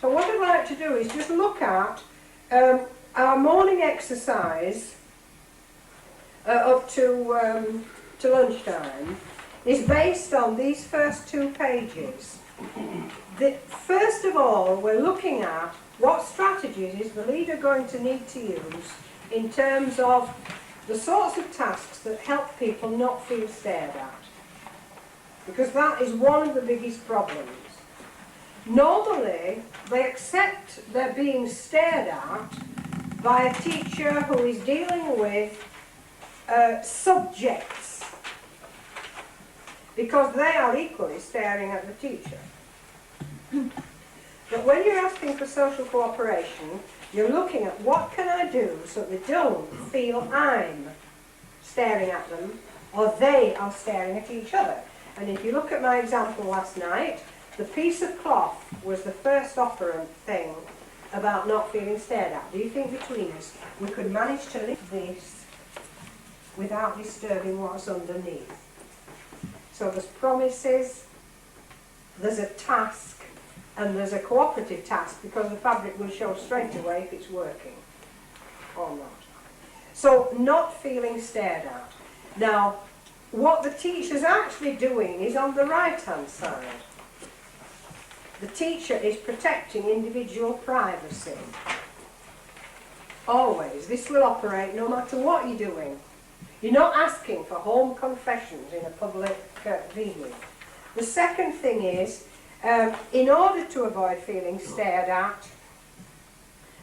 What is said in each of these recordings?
So what I'd like to do is just look at our morning exercise up to lunchtime is based on these first 2 pages. First of all, we're looking at what strategies is the leader going to need to use in terms of the sorts of tasks that help people not feel stared at. Because that is one of the biggest problems. Normally, they accept they're being stared at by a teacher who is dealing with subjects, because they are equally staring at the teacher. But when you're asking for social cooperation, you're looking at what can I do so they don't feel I'm staring at them or they are staring at each other. And if you look at my example last night, the piece of cloth was the first operant thing about not feeling stared at. Do you think between us we could manage to lift this without disturbing what's underneath? So there's promises, there's a task, and there's a cooperative task, because the fabric will show straight away if it's working or not. So not feeling stared at. Now, what the teacher's actually doing is on the right-hand side. The teacher is protecting individual privacy. Always. This will operate no matter what you're doing. You're not asking for home confessions in a public venue. The second thing is, in order to avoid feeling stared at,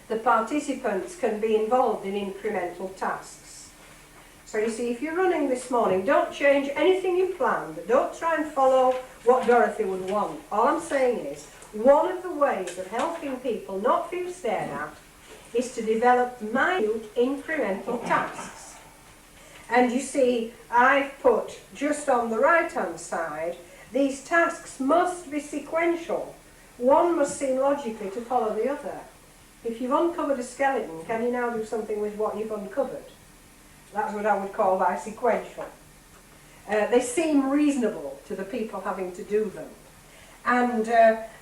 the participants can be involved in incremental tasks. So you see, if you're running this morning, don't change anything you planned. Don't try and follow what Dorothy would want. All I'm saying is, one of the ways of helping people not feel stared at is to develop minute incremental tasks. And you see, I've put just on the right-hand side, these tasks must be sequential. One must seem logically to follow the other. If you've uncovered a skeleton, can you now do something with what you've uncovered? That's what I would call by sequential. They seem reasonable to the people having to do them. And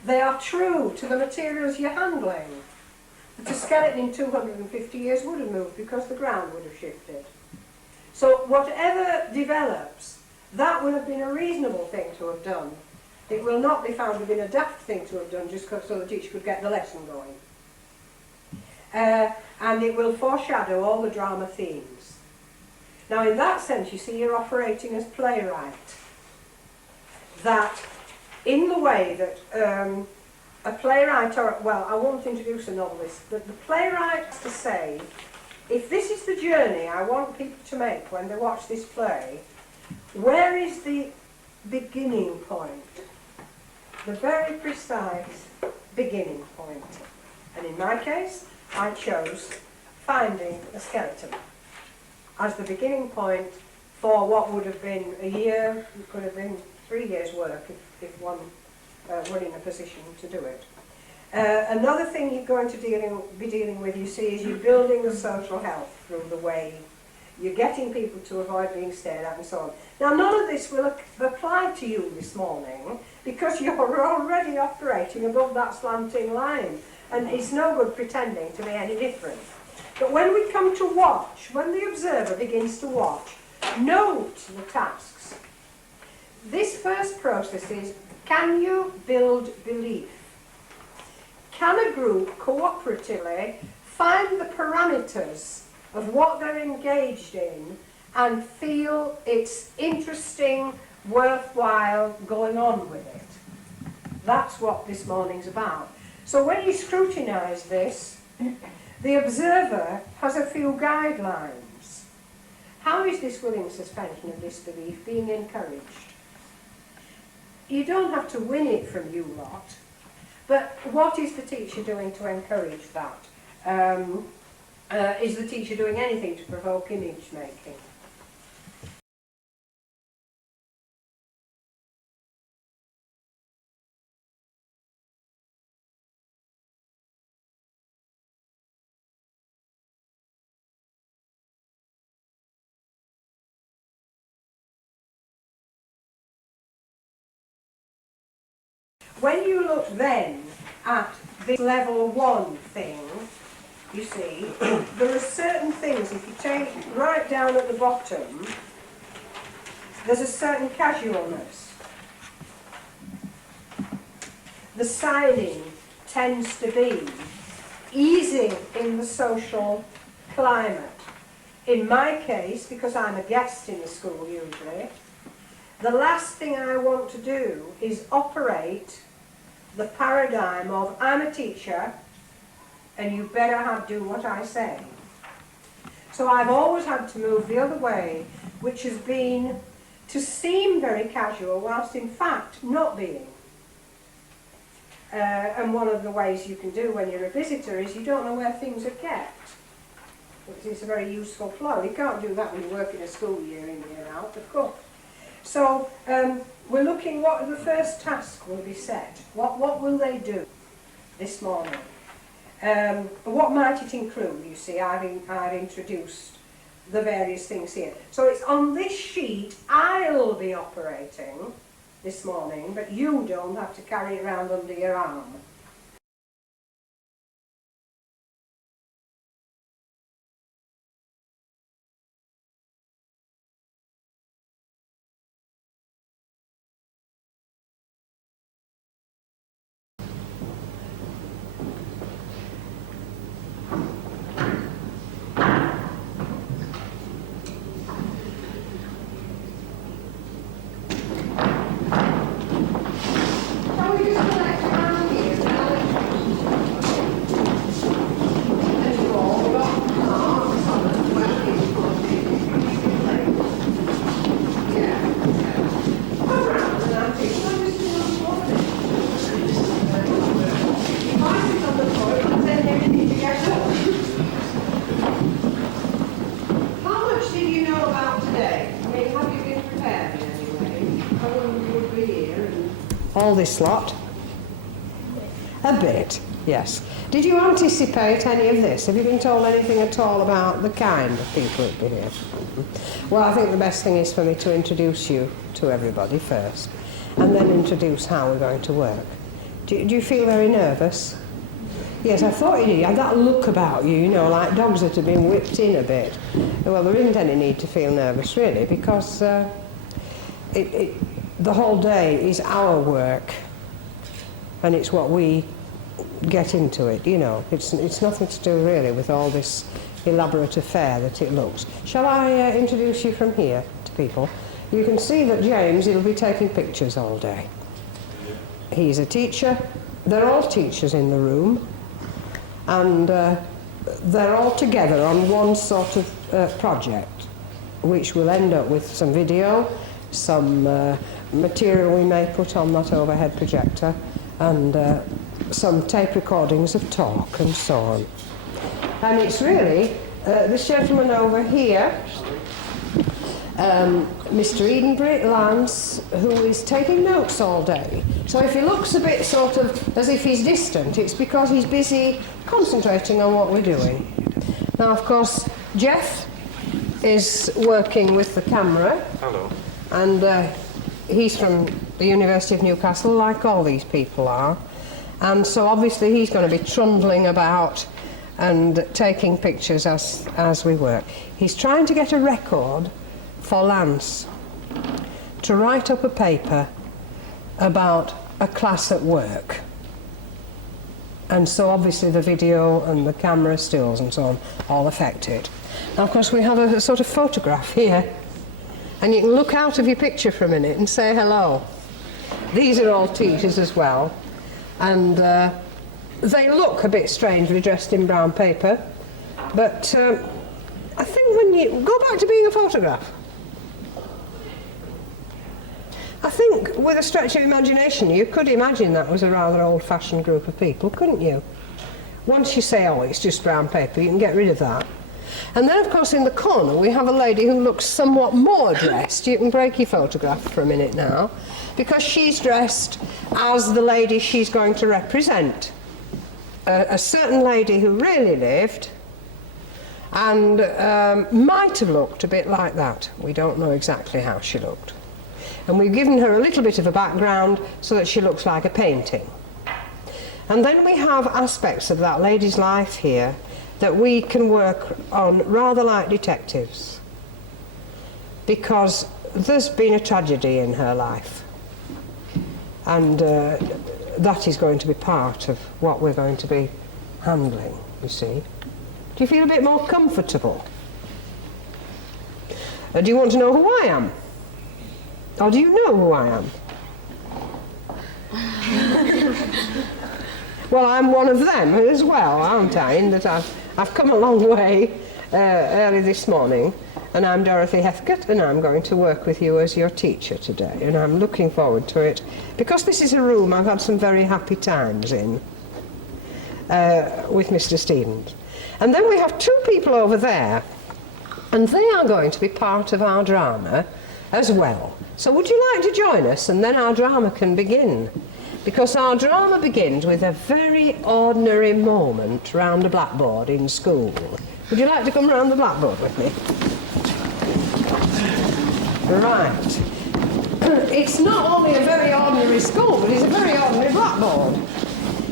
they are true to the materials you're handling. The skeleton in 250 years would have moved because the ground would have shifted. So whatever develops, that will have been a reasonable thing to have done. It will not be found to have been a daft thing to have done just so the teacher could get the lesson going. And it will foreshadow all the drama themes. Now in that sense, you see, you're operating as playwright. That in the way that a playwright, or, well, I won't introduce a novelist, but the playwright has to say, if this is the journey I want people to make when they watch this play, where is the beginning point? The very precise beginning point. And in my case, I chose finding a skeleton as the beginning point for what would have been a year, it could have been 3 years' work if one were in a position to do it. Another thing you're going to be dealing with, you see, is you're building the social health through the way you're getting people to avoid being stared at and so on. Now, none of this will apply to you this morning because you're already operating above that slanting line, and it's no good pretending to be any different. But when we come to watch, when the observer begins to watch, note the tasks. This first process is, can you build belief? Can a group cooperatively find the parameters of what they're engaged in and feel it's interesting, worthwhile going on with it? That's what this morning's about. So when you scrutinise this, the observer has a few guidelines. How is this willing suspension of disbelief being encouraged? You don't have to win it from you lot, but what is the teacher doing to encourage that? Is the teacher doing anything to provoke image making? When you look then at this level 1 thing, you see, there are certain things, if you take right down at the bottom, there's a certain casualness. The signing tends to be easy in the social climate. In my case, because I'm a guest in the school usually, the last thing I want to do is operate the paradigm of I'm a teacher and you better do what I say. So I've always had to move the other way, which has been to seem very casual whilst in fact not being. And one of the ways you can do when you're a visitor is you don't know where things are kept. It's a very useful flow. You can't do that when you work in a school year in, year out, of course. So we're looking what the first task will be set. What will they do this morning? What might it include? You see, I've introduced the various things here. So it's on this sheet I'll be operating this morning, but you don't have to carry it around under your arm. All this lot? A bit, yes. Did you anticipate any of this? Have you been told anything at all about the kind of people that'd be here? Well, I think the best thing is for me to introduce you to everybody first, and then introduce how we're going to work. Do you feel very nervous? Yes, I thought you did. You had that look about you, you know, like dogs that have been whipped in a bit. Well, there isn't any need to feel nervous, really, because the whole day is our work, and it's what we get into it, you know. It's nothing to do really with all this elaborate affair that it looks. Shall I introduce you from here to people? You can see that James, he'll be taking pictures all day. He's a teacher. They're all teachers in the room, and they're all together on one sort of project, which will end up with some video, some material we may put on that overhead projector, and some tape recordings of talk and so on. And it's really this gentleman over here, Mr. Edenbury, Lance, who is taking notes all day. So if he looks a bit sort of as if he's distant, it's because he's busy concentrating on what we're doing. Now, of course, Jeff is working with the camera. Hello. And he's from the University of Newcastle, like all these people are. And so obviously he's going to be trundling about and taking pictures as we work. He's trying to get a record for Lance to write up a paper about a class at work. And so obviously the video and the camera stills and so on all affect it. Now, of course, we have a sort of photograph here, and you can look out of your picture for a minute and say hello. These are all teachers as well, and they look a bit strangely dressed in brown paper, but I think when you go back to being a photograph, I think with a stretch of imagination you could imagine that was a rather old-fashioned group of people, couldn't you? Once you say, oh, it's just brown paper, you can get rid of that. And then, of course, in the corner we have a lady who looks somewhat more dressed. You can break your photograph for a minute now, because she's dressed as the lady she's going to represent. A certain lady who really lived and might have looked a bit like that. We don't know exactly how she looked. And we've given her a little bit of a background so that she looks like a painting. And then we have aspects of that lady's life here that we can work on rather like detectives, because there's been a tragedy in her life, and that is going to be part of what we're going to be handling, you see. Do you feel a bit more comfortable? Do you want to know who I am? Or do you know who I am? Well, I'm one of them as well, aren't I? In that I've come a long way early this morning, and I'm Dorothy Heathcote, and I'm going to work with you as your teacher today, and I'm looking forward to it, because this is a room I've had some very happy times in with Mr. Stevens. And then we have two people over there, and they are going to be part of our drama as well. So would you like to join us, and then our drama can begin? Because our drama begins with a very ordinary moment round a blackboard in school. Would you like to come round the blackboard with me? Right. It's not only a very ordinary school, but it's a very ordinary blackboard.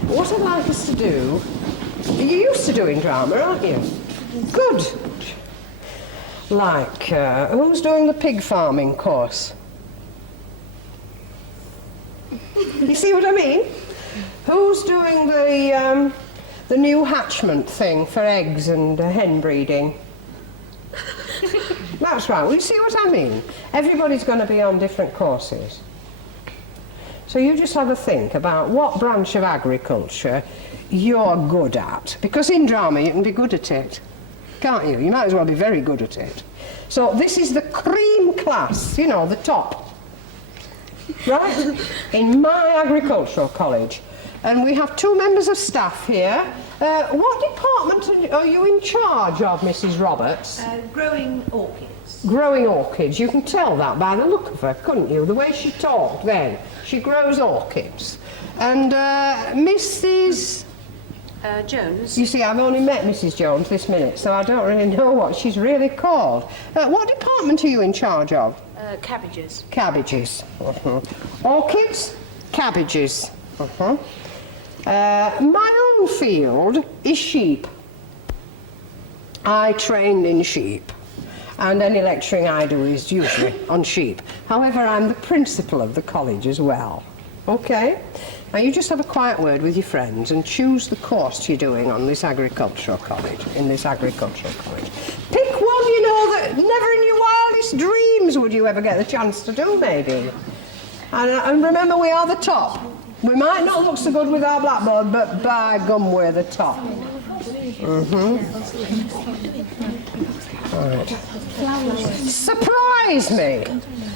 What I'd like us to do... You're used to doing drama, aren't you? Good. Like, who's doing the pig farming course? You see what I mean? Who's doing the new hatchment thing for eggs and hen breeding? That's right. Well, you see what I mean? Everybody's going to be on different courses. So you just have a think about what branch of agriculture you're good at. Because in drama you can be good at it, can't you? You might as well be very good at it. So this is the cream class, you know, the top. Right? In my agricultural college. And we have two members of staff here. What department are you in charge of, Mrs. Roberts? Growing orchids. Growing orchids. You can tell that by the look of her, couldn't you? The way she talked then. She grows orchids. And Mrs... Jones. You see, I've only met Mrs. Jones this minute, so I don't really know what she's really called. What department are you in charge of? Cabbages. Cabbages. Orchids, cabbages. My own field is sheep. I train in sheep, and any lecturing I do is usually on sheep. However, I'm the principal of the college as well. Okay? Now you just have a quiet word with your friends and choose the course you're doing on this agricultural college, in this agricultural college. Pick one, you know, that never in your wildest dreams would you ever get the chance to do, maybe. And remember, we are the top. We might not look so good with our blackboard, but by gum, we're the top. Right. Surprise me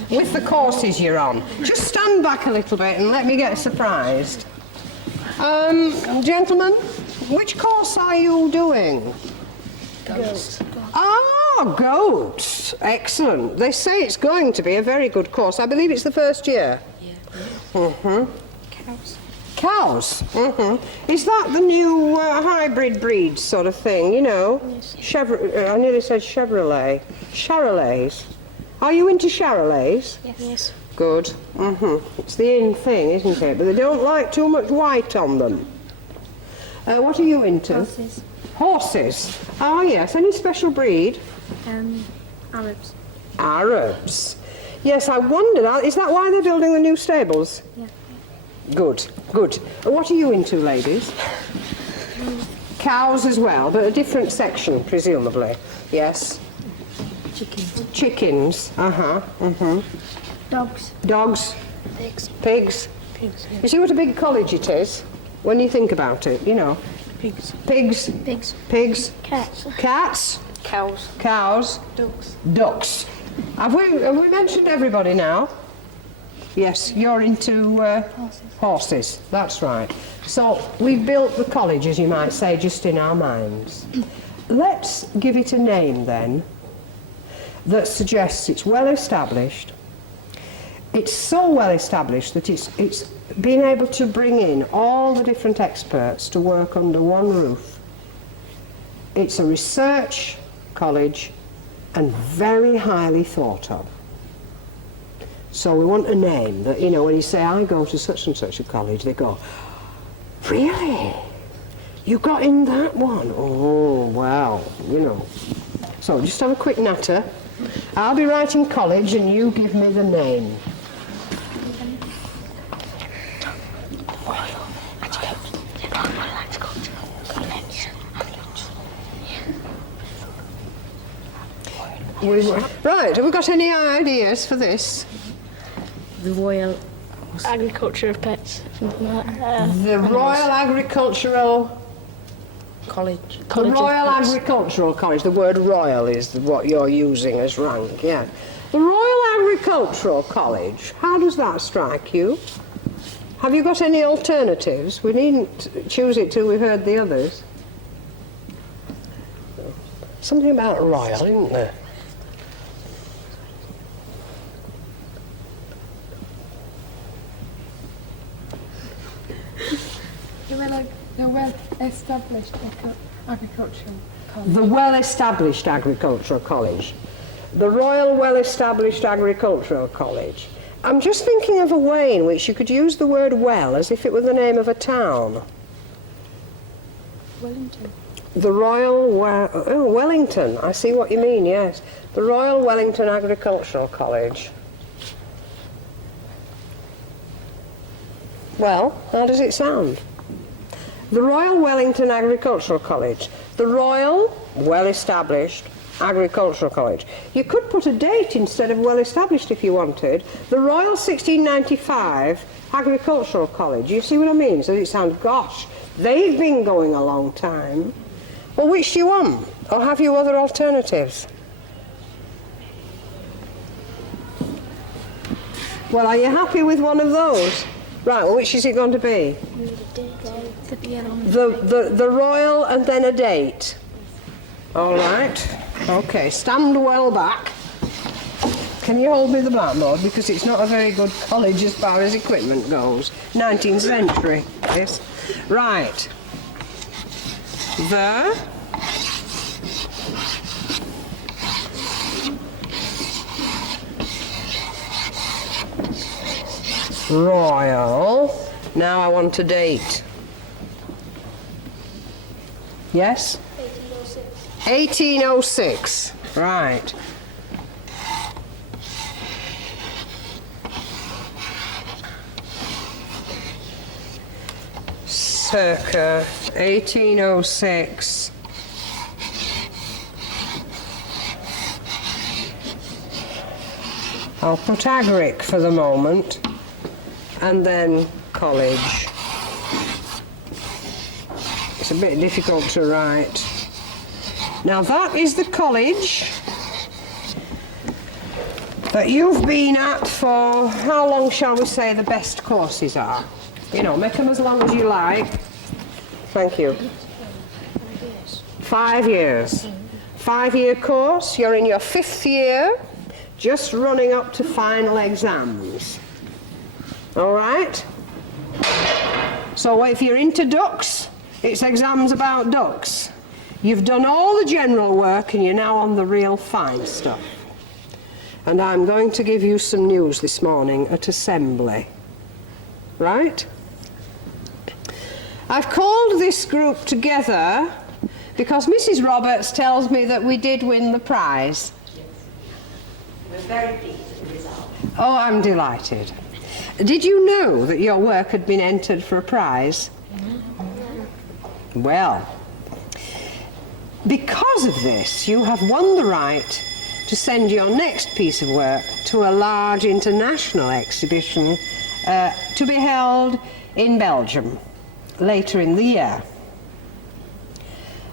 with the courses you're on. Just stand back a little bit and let me get surprised. Gentlemen, which course are you doing? Goats. Ah, goats. Excellent. They say it's going to be a very good course. I believe it's the first year. Yeah. Cows. Cows? Is that the new hybrid breed sort of thing, you know? Yes. I nearly said Chevrolet. Charolais. Are you into Charolais? Yes. Good. It's the in thing, isn't it? But they don't like too much white on them. What are you into? Horses. Horses? Oh, yes. Any special breed? Arabs. Arabs. Yes, I wondered. Is that why they're building the new stables? Yeah. Good, good. What are you into, ladies? Cows as well, but a different section, presumably. Yes. Chickens. Chickens. Dogs. Dogs. Pigs. Pigs. Pigs. Yeah. You see what a big college it is when you think about it, you know. Pigs. Pigs. Pigs. Pigs. Cats. Cats. Cows. Cows. Ducks. Ducks. Have we mentioned everybody now? Yes, you're into horses. That's right. So we've built the college, as you might say, just in our minds. Let's give it a name then that suggests it's well established. It's so well established that it's been able to bring in all the different experts to work under one roof. It's a research college and very highly thought of. So we want a name that, you know, when you say, I go to such and such a college, they go, Really? You got in that one? Oh, wow, you know. So just have a quick natter. I'll be writing college and you give me the name. Right, have we got any ideas for this? The Royal Agriculture of Pets. Something like that. The Royal Agricultural... College. The Royal Agricultural College. The word royal is what you're using as rank, yeah. The Royal Agricultural College. How does that strike you? Have you got any alternatives? We needn't choose it till we've heard the others. Something about royal, isn't there? The well-established agricultural college. The well-established agricultural college. The Royal Well-Established Agricultural College. I'm just thinking of a way in which you could use the word well as if it were the name of a town. Wellington. The Royal Wellington. I see what you mean, yes. The Royal Wellington Agricultural College. Well, how does it sound? The Royal Wellington Agricultural College. The Royal Well-Established Agricultural College. You could put a date instead of well-established if you wanted. The Royal 1695 Agricultural College. You see what I mean? So it sounds, gosh, they've been going a long time. Well, which do you want? Or have you other alternatives? Well, are you happy with one of those? Right, well, which is it going to be? The Royal and then a date. All right. Okay, stand well back. Can you hold me the blackboard? Because it's not a very good college as far as equipment goes. 19th century, yes. Right. The Royal. Now I want a date. Yes? 1806. Right. Circa 1806. I'll put agric for the moment, and then college. It's a bit difficult to write. Now that is the college that you've been at for, how long shall we say the best courses are? You know, make them as long as you like. Thank you. 5 years. 5-year course, you're in your 5th year, just running up to final exams. All right? So if you're into ducks, it's exams about ducks. You've done all the general work and you're now on the real fine stuff. And I'm going to give you some news this morning at assembly. Right? I've called this group together because Mrs. Roberts tells me that we did win the prize. Yes. We're very pleased with the result. Oh, I'm delighted. Did you know that your work had been entered for a prize? Well, because of this, you have won the right to send your next piece of work to a large international exhibition to be held in Belgium later in the year.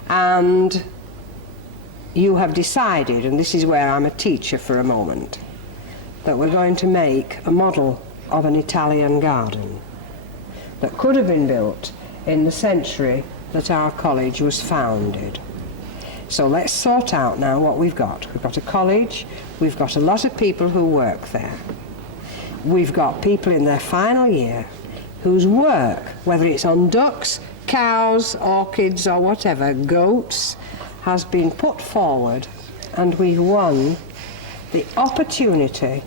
And you have decided, and this is where I'm a teacher for a moment, that we're going to make a model of an Italian garden that could have been built in the century that our college was founded. So let's sort out now what we've got. We've got a college, we've got a lot of people who work there. We've got people in their final year whose work, whether it's on ducks, cows, orchids or whatever, goats, has been put forward, and we've won the opportunity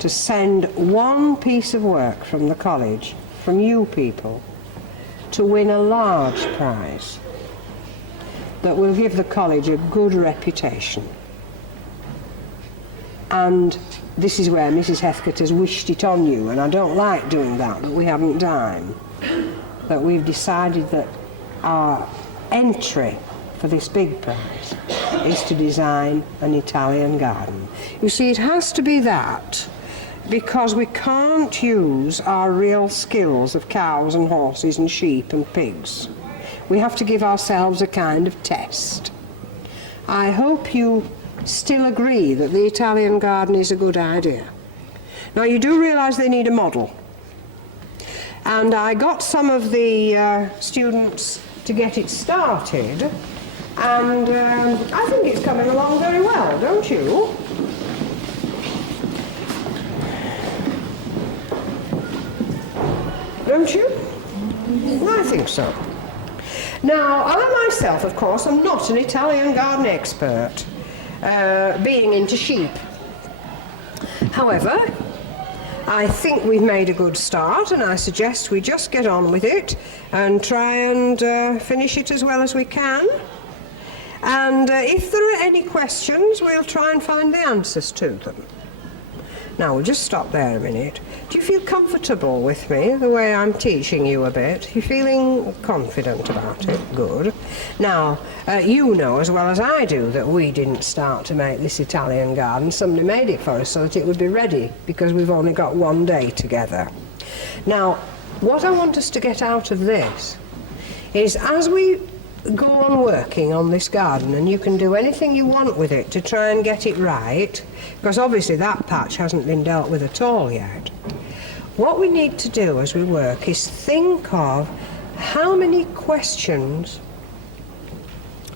to send one piece of work from the college, from you people, to win a large prize that will give the college a good reputation. And this is where Mrs. Heathcote has wished it on you, and I don't like doing that, but we haven't time. That we've decided that our entry for this big prize is to design an Italian garden. You see, it has to be that because we can't use our real skills of cows and horses and sheep and pigs. We have to give ourselves a kind of test. I hope you still agree that the Italian garden is a good idea. Now, you do realise they need a model. And I got some of the students to get it started, and I think it's coming along very well, don't you? Don't you? I think so. Now, I myself, of course, am not an Italian garden expert, being into sheep. However, I think we've made a good start, and I suggest we just get on with it and try and finish it as well as we can. And if there are any questions, we'll try and find the answers to them. Now, we'll just stop there a minute. Do you feel comfortable with me, the way I'm teaching you a bit? You feeling confident about it? Good. Now, you know as well as I do that we didn't start to make this Italian garden. Somebody made it for us so that it would be ready, because we've only got one day together. Now, what I want us to get out of this is, as we go on working on this garden, and you can do anything you want with it to try and get it right, because obviously that patch hasn't been dealt with at all yet. What we need to do as we work is think of how many questions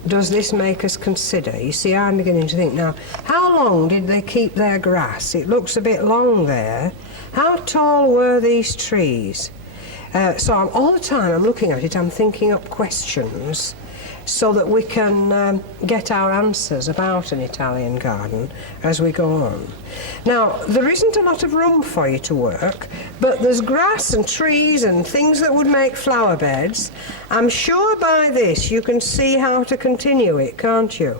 does this make us consider. You see, I'm beginning to think now, how long did they keep their grass? It looks a bit long there. How tall were these trees? So all the time I'm looking at it, I'm thinking up questions so that we can get our answers about an Italian garden as we go on. Now, there isn't a lot of room for you to work, but there's grass and trees and things that would make flower beds. I'm sure by this you can see how to continue it, can't you?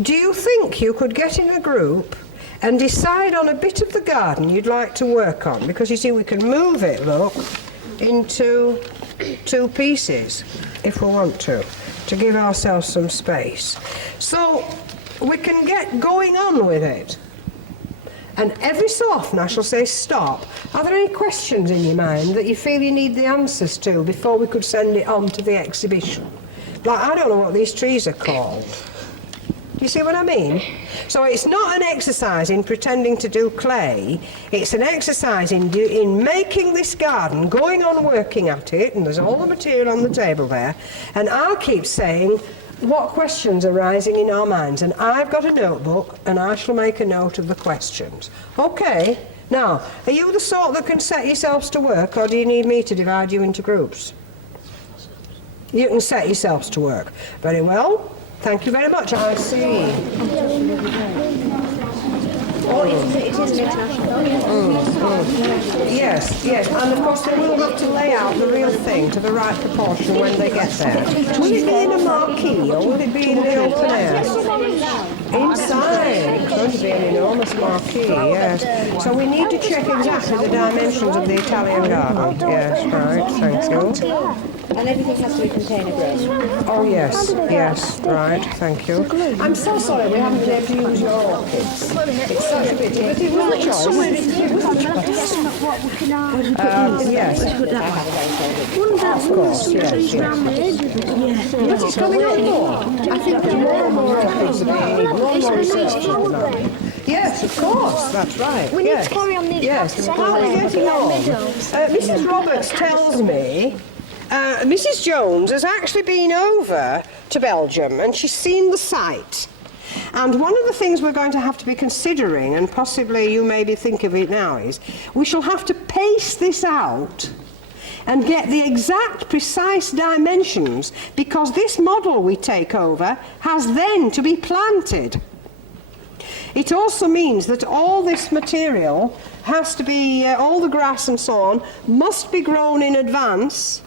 Do you think you could get in a group and decide on a bit of the garden you'd like to work on? Because you see, we can move it, look, into two pieces if we want to give ourselves some space. So we can get going on with it. And every so often I shall say stop. Are there any questions in your mind that you feel you need the answers to before we could send it on to the exhibition? Like, I don't know what these trees are called. You see what I mean? So it's not an exercise in pretending to do clay, it's an exercise in making this garden, going on working at it, and there's all the material on the table there, and I'll keep saying what questions are rising in our minds, and I've got a notebook and I shall make a note of the questions. Okay, now, are you the sort that can set yourselves to work, or do you need me to divide you into groups? You can set yourselves to work. Very well. Thank you very much. I see. Or it is an international. Yes, yes, and of course they will have to lay out the real thing to the right proportion when they get there. Will it be in a marquee, or will it be in the open air? Inside. It's going to be an enormous marquee, yes. So we need to check exactly the dimensions of the Italian garden. Yes, right, thank you. And everything has to be containerable. Oh yes, yes, right, thank you. I'm so sorry we haven't been able to use your orchids. It's such a pity, but it was a choice. Yes. Of course, yes, yes. But it's coming on more. I think there are more and more orchids being more and more research now. Yes, of course, that's right. We need to carry on these. Yes, how are we getting on? Mrs. Roberts tells me Mrs. Jones has actually been over to Belgium and she's seen the site. And one of the things we're going to have to be considering, and possibly you maybe think of it now, is we shall have to pace this out and get the exact precise dimensions, because this model we take over has then to be planted. It also means that all this material has to be, all the grass and so on, must be grown in advance,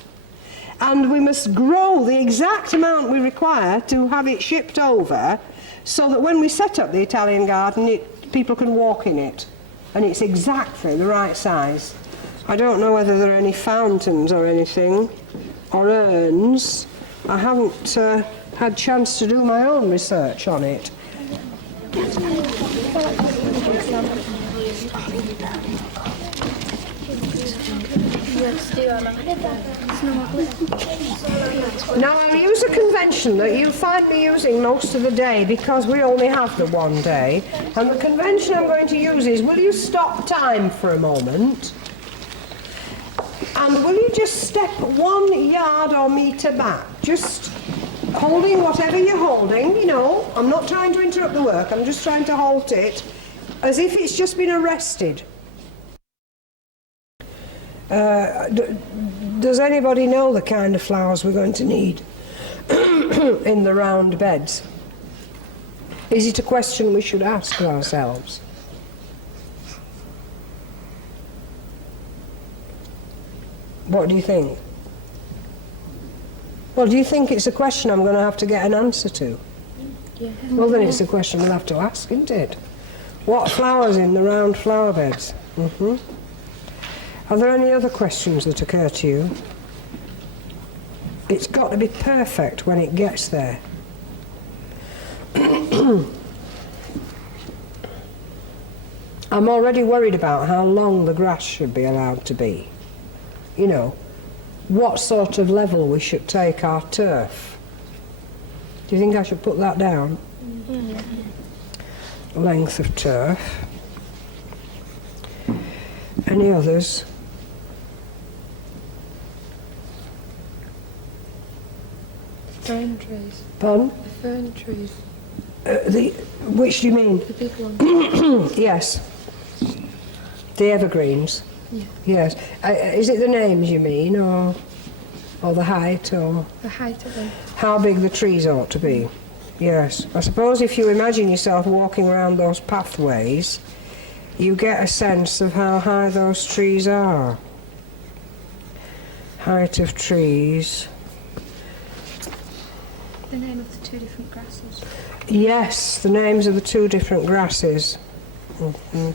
and we must grow the exact amount we require to have it shipped over, so that when we set up the Italian garden, people can walk in it, and it's exactly the right size. I don't know whether there are any fountains or anything, or urns. I haven't had chance to do my own research on it. Now I'll use a convention that you'll find me using most of the day, because we only have the one day, and the convention I'm going to use is, will you stop time for a moment, and will you just step 1 yard or metre back, just holding whatever you're holding, you know, I'm not trying to interrupt the work, I'm just trying to halt it as if it's just been arrested. Does anybody know the kind of flowers we're going to need in the round beds? Is it a question we should ask ourselves? What do you think? Well, do you think it's a question I'm going to have to get an answer to? Yeah. Well, then it's a question we'll have to ask, isn't it? What flowers in the round flower beds? Mm-hmm. Are there any other questions that occur to you? It's got to be perfect when it gets there. I'm already worried about how long the grass should be allowed to be. You know, what sort of level we should take our turf. Do you think I should put that down? Mm-hmm. Length of turf. Any others? Fern trees. Pardon? The fern trees. Which do you mean? The big ones. Yes. The evergreens? Yeah. Yes. Is it the names you mean, or the height, or The height of them. how big the trees ought to be? Yes. I suppose if you imagine yourself walking around those pathways, you get a sense of how high those trees are. Height of trees. The name of the two different grasses. Yes, the names of the two different grasses. Mm-hmm.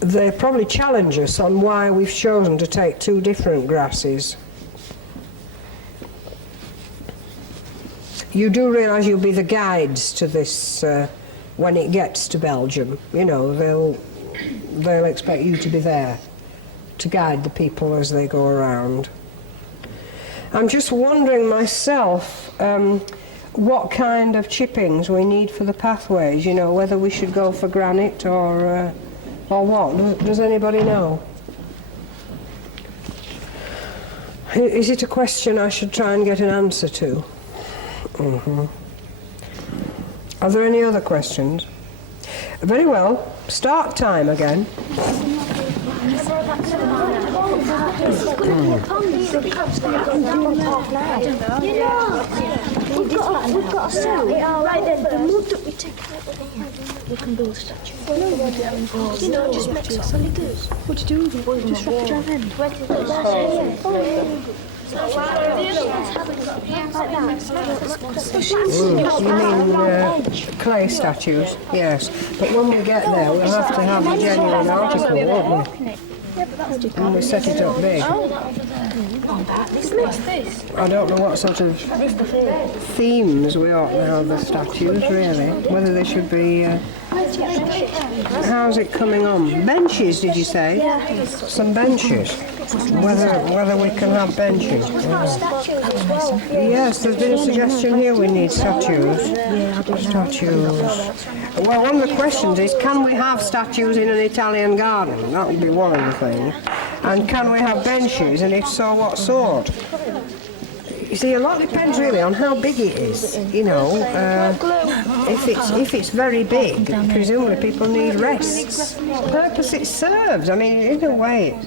They probably challenge us on why we've chosen to take two different grasses. You do realise you'll be the guides to this when it gets to Belgium. You know, they'll expect you to be there to guide the people as they go around. I'm just wondering myself what kind of chippings we need for the pathways, you know, whether we should go for granite or what? Does anybody know? Is it a question I should try and get an answer to? Mm-hmm. Are there any other questions? Very well. Start time again. We've got a cell. Right then, the mud that we take out, we can build a statue. You know, just mix it solid goods. What do you do with it? Just wrap it around end. You mean clay statues? Yes. But when we get there, we'll have to have a genuine article, won't we? And we set it up big. I don't know what sort of themes we ought to have the statues, really. Whether they should be... how's it coming on? Benches, did you say? Some benches. Whether we can have benches. Yes, there's been a suggestion here we need statues. Statues. Well, one of the questions is, can we have statues in an Italian garden? That would be one of the things. And can we have benches, and if so, what sort? You see, a lot depends really on how big it is, you know. If it's very big, presumably people need rests. The purpose it serves, I mean, in a way,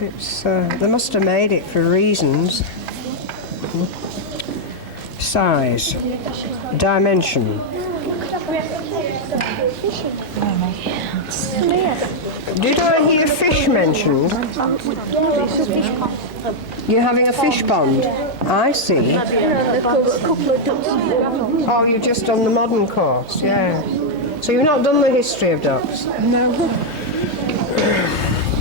they must have made it for reasons. Size, dimension. Did I hear fish mentioned? You're having a fish pond? I see. A couple of ducks. Oh, you've just done the modern course, yeah. So you've not done the history of ducks? No.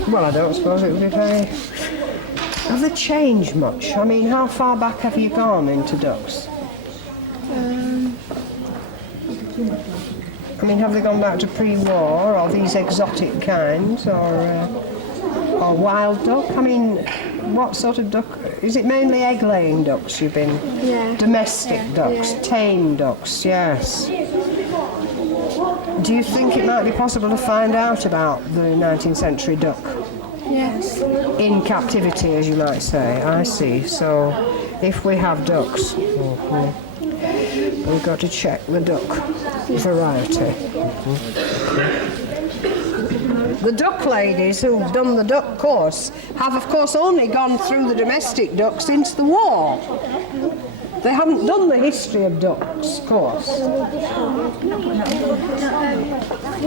Well, I don't suppose it would be very... Have they changed much? I mean, how far back have you gone into ducks? I mean, have they gone back to pre-war, or these exotic kinds, or wild duck? I mean, what sort of duck? Is it mainly egg-laying ducks you've been? Yeah. Domestic ducks, tame ducks, yes. Do you think it might be possible to find out about the 19th century duck? Yes. In captivity, as you might say. I see. So, if we have ducks, we've got to check the duck variety. The duck ladies who've done the duck course have, of course, only gone through the domestic duck since the war. They haven't done the history of ducks course. Would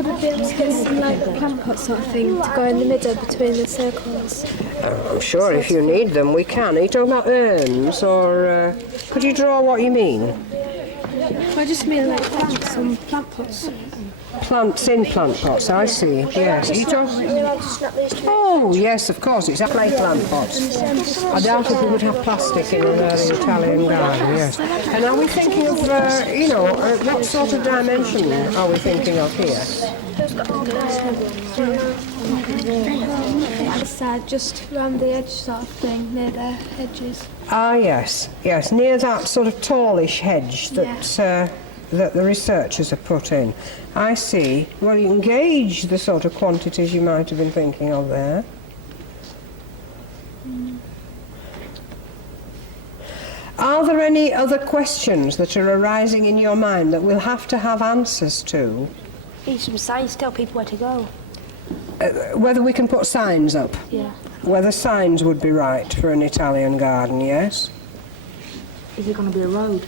it be able to get some like a plant pot sort of thing to go in the middle between the circles? I'm sure if you need them, we can. Are you talking about urns, or could you draw what you mean? I just mean like plants and plant pots. Plants in plant pots, I see. Yes. Are you talking? Oh, yes, of course. It's clay plant pots. I doubt if we would have plastic in an early Italian garden, yes. And are we thinking of, what sort of dimension are we thinking of here? Side, just round the edge sort of thing, near the hedges. Ah, yes, yes, near that sort of tallish hedge that that the researchers have put in. I see. Well, you can gauge the sort of quantities you might have been thinking of there. Are there any other questions that are arising in your mind that we'll have to have answers to? Need some signs, tell people where to go. Whether we can put signs up? Yeah. Whether signs would be right for an Italian garden, yes? Is there going to be a road?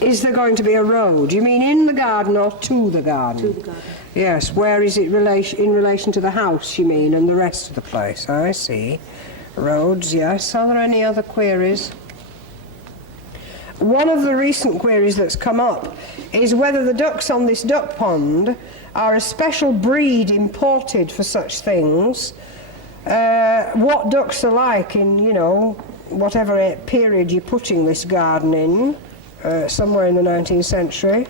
Is there going to be a road? You mean in the garden or to the garden? To the garden. Yes, where is it in relation to the house, you mean, and the rest of the place? I see. Roads, yes. Are there any other queries? One of the recent queries that's come up is whether the ducks on this duck pond are a special breed imported for such things. What ducks are like in, whatever period you're putting this garden in. Somewhere in the 19th century.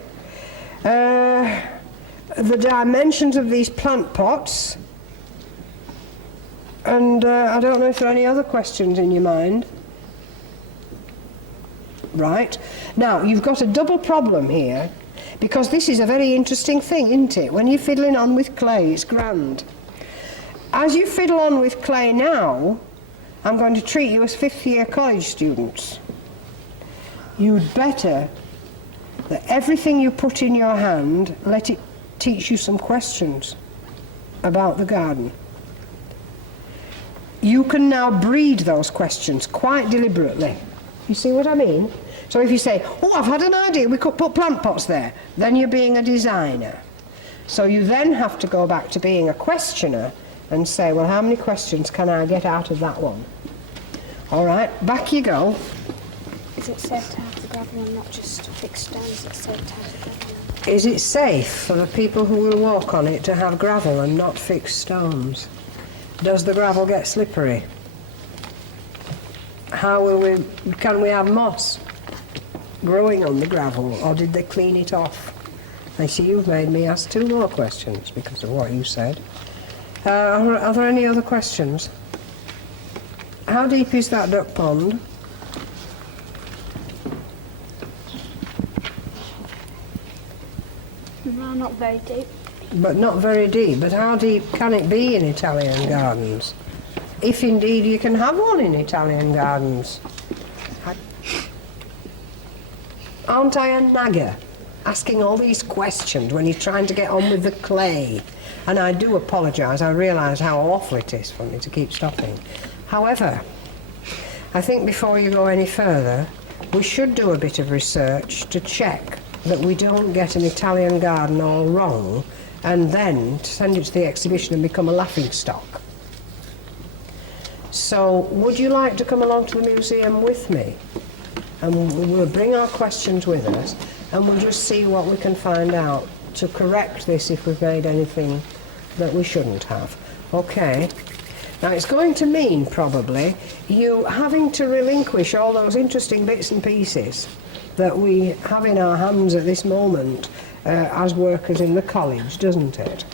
The dimensions of these plant pots, and I don't know if there are any other questions in your mind. Right. Now, you've got a double problem here, because this is a very interesting thing, isn't it? When you're fiddling on with clay, it's grand. As you fiddle on with clay now, I'm going to treat you as fifth-year college students. You'd better that everything you put in your hand, let it teach you some questions about the garden. You can now breed those questions quite deliberately. You see what I mean? So if you say, oh, I've had an idea, we could put plant pots there, then you're being a designer. So you then have to go back to being a questioner and say, well, how many questions can I get out of that one? All right, back you go. Is it safe to have the gravel and not just fixed stones? Is it safe to have the gravel? Is it safe for the people who will walk on it to have gravel and not fixed stones? Does the gravel get slippery? Can we have moss growing on the gravel, or did they clean it off? I see you've made me ask two more questions because of what you said. Are there any other questions? How deep is that duck pond? No, not very deep. But not very deep. But how deep can it be in Italian gardens? If indeed you can have one in Italian gardens. Aren't I a nagger? Asking all these questions when you're trying to get on with the clay. And I do apologise. I realise how awful it is for me to keep stopping. However, I think before you go any further, we should do a bit of research to check that we don't get an Italian garden all wrong and then to send it to the exhibition and become a laughing stock. So would you like to come along to the museum with me? And we'll bring our questions with us, and we'll just see what we can find out to correct this if we've made anything that we shouldn't have. Okay? Now it's going to mean probably you having to relinquish all those interesting bits and pieces that we have in our hands at this moment as workers in the college, doesn't it?